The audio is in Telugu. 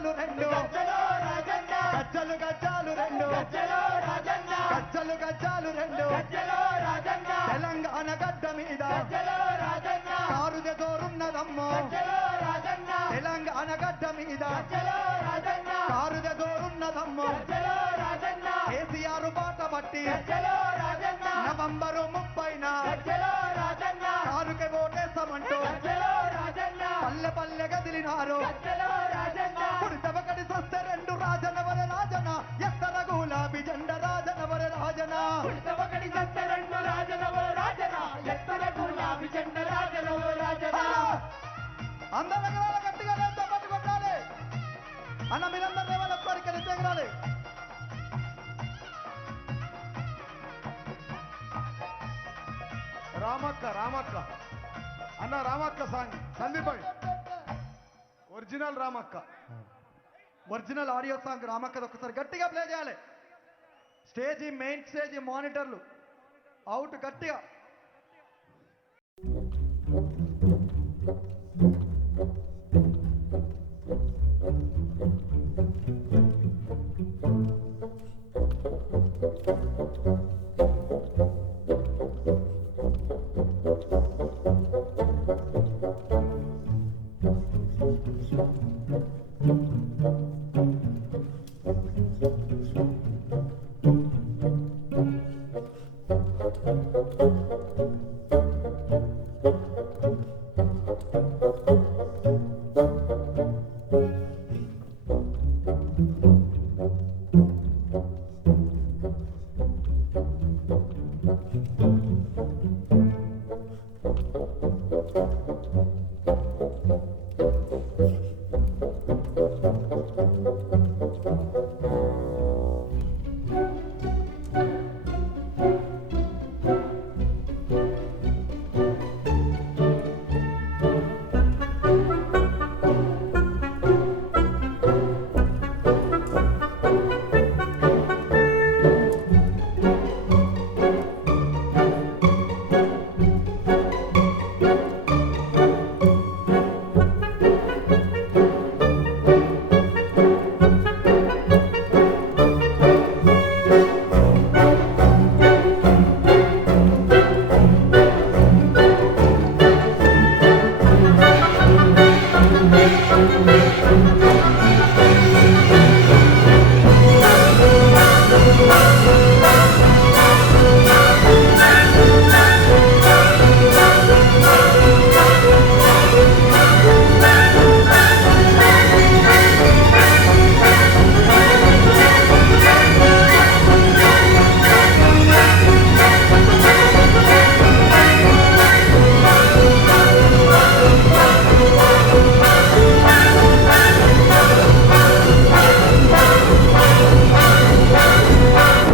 గజ్జలు రెండు గజ్జలు గజ్జలు రెండు గజ్జలు గజ్జలు రెండు తెలంగాణ గడ్డ మీద కారు జోరున్నదమ్మో తెలంగాణ గడ్డ మీద కారు జోరున్నదమ్మో కేసీఆర్ బాట బట్టి నవంబరు 30న కారుకి ఓటేస్తామంటూ పల్లె పల్లె గదిలినారు పుడితవకడి సస్తే రెండు రాజనవర రాజన ఎత్తర గులాబీ జెండ రాజనవర రాజన పుడితవకడి సస్తే రెండు రాజనవర రాజన ఎత్తర గులాబీ జెండ రాజనవర రాజన అందరూ గట్టిగా లేతో పట్టుకుంటాలి అన్న మీరందరూ లేవాలి ఒక్కరికి నిజంగాలి రామక్క అన్న రామక్క సాంగ్ సందీప్ భాయ్ original Ramakka original audio song రామక్కది ఒకసారి గట్టిగా ప్లే చేయాలి స్టేజీ మెయిన్ స్టేజీ మానిటర్లు అవుట్ గట్టిగా